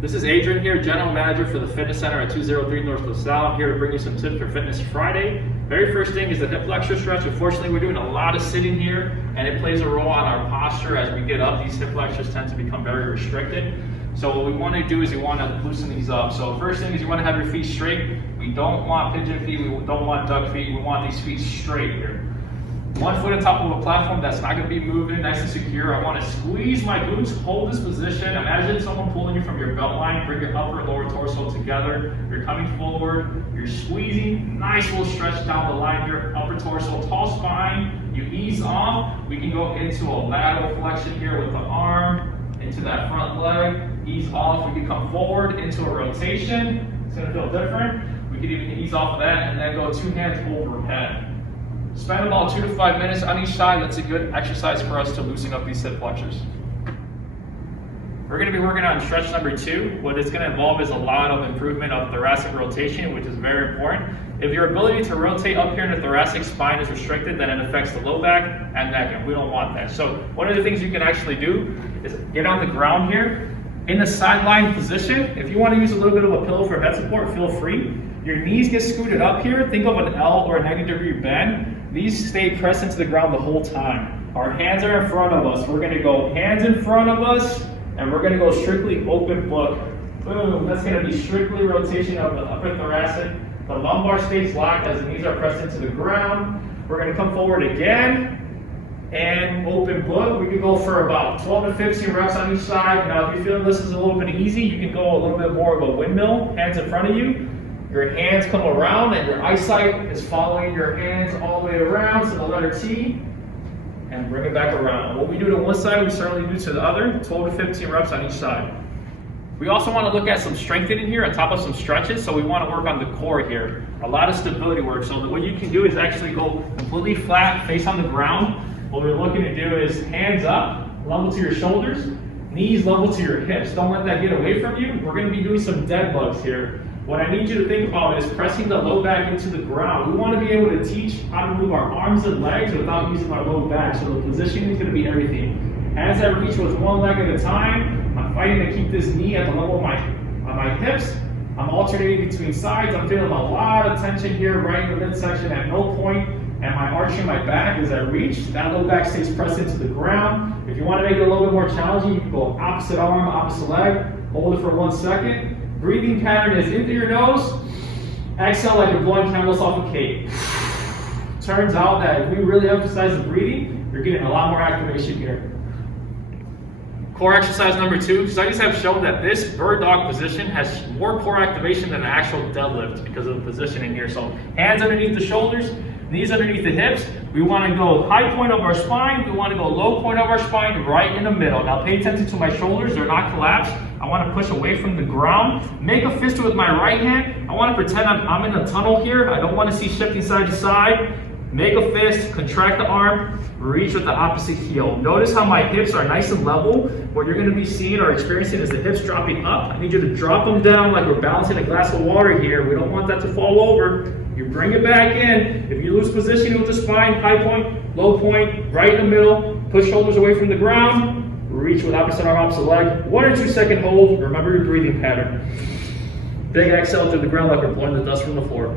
This is Adrian here, General Manager for the Fitness Center at 203 North LaSalle. I'm here to bring you some tips for Fitness Friday. Very first thing is the hip flexor stretch. Unfortunately, we're doing a lot of sitting here, and it plays a role on our posture. As we get up, these hip flexors tend to become very restricted. So what we want to do is we want to loosen these up. So first thing is you want to have your feet straight. We don't want pigeon feet, we don't want duck feet, we want these feet straight here. 1 foot on top of a platform that's not going to be moving, nice and secure. I want to squeeze my glutes, hold this position. Imagine someone pulling you from your belt line, bring your upper and lower torso together. You're coming forward, you're squeezing, nice little stretch down the line here, upper torso, tall spine. You ease off. We can go into a lateral flexion here with the arm, into that front leg, ease off. We can come forward into a rotation. It's going to feel different. We can even ease off of that and then go 2 hands overhead. Spend about 2 to 5 minutes on each side. That's a good exercise for us to loosen up these hip flexors. We're going to be working on stretch number 2. What it's going to involve is a lot of improvement of thoracic rotation, which is very important. If your ability to rotate up here in the thoracic spine is restricted, then it affects the low back and neck, and we don't want that. So one of the things you can actually do is get on the ground here in the sideline position. If you want to use a little bit of a pillow for head support, feel free. Your knees get scooted up here. Think of an L or a 90-degree bend. These stay pressed into the ground the whole time. Our hands are in front of us. We're going to go hands in front of us, and we're going to go strictly open book. Boom. That's going to be strictly rotation of the upper thoracic. The lumbar stays locked as the knees are pressed into the ground. We're going to come forward again and open book. We can go for about 12 to 15 reps on each side. Now, if you feel this is a little bit easy, you can go a little bit more of a windmill, hands in front of you. Your hands come around and your eyesight is following your hands all the way around to the letter T and bring it back around. What we do to one side, we certainly do to the other, 12 to 15 reps on each side. We also want to look at some strengthening here on top of some stretches, so we want to work on the core here. A lot of stability work. So what you can do is actually go completely flat, face on the ground. What we're looking to do is hands up, level to your shoulders, knees level to your hips. Don't let that get away from you. We're going to be doing some dead bugs here. What I need you to think about is pressing the low back into the ground. We want to be able to teach how to move our arms and legs without using our low back. So the positioning is going to be everything. As I reach with one leg at a time, I'm fighting to keep this knee at the level of my hips. I'm alternating between sides. I'm feeling a lot of tension here right in the midsection at no point. And my arching my back as I reach. That low back stays pressed into the ground. If you want to make it a little bit more challenging, you can go opposite arm, opposite leg. Hold it for 1 second. Breathing pattern is into your nose, exhale like you're blowing candles off a cake. Turns out that if we really emphasize the breathing, you're getting a lot more activation here. Core exercise number 2, studies have shown that this bird dog position has more core activation than the actual deadlift because of the positioning here. So hands underneath the shoulders, knees underneath the hips. We want to go high point of our spine. We want to go low point of our spine right in the middle. Now pay attention to my shoulders. They're not collapsed. I want to push away from the ground. Make a fist with my right hand. I want to pretend I'm in a tunnel here. I don't want to see shifting side to side. Make a fist, contract the arm, reach with the opposite heel. Notice how my hips are nice and level. What you're going to be seeing or experiencing is the hips dropping up. I need you to drop them down like we're balancing a glass of water here. We don't want that to fall over. You bring it back in. If you lose positioning with the spine, high point, low point, right in the middle, push shoulders away from the ground, reach with opposite arm, opposite leg. 1 or 2 second hold. Remember your breathing pattern. Big exhale to the ground like we're blowing the dust from the floor.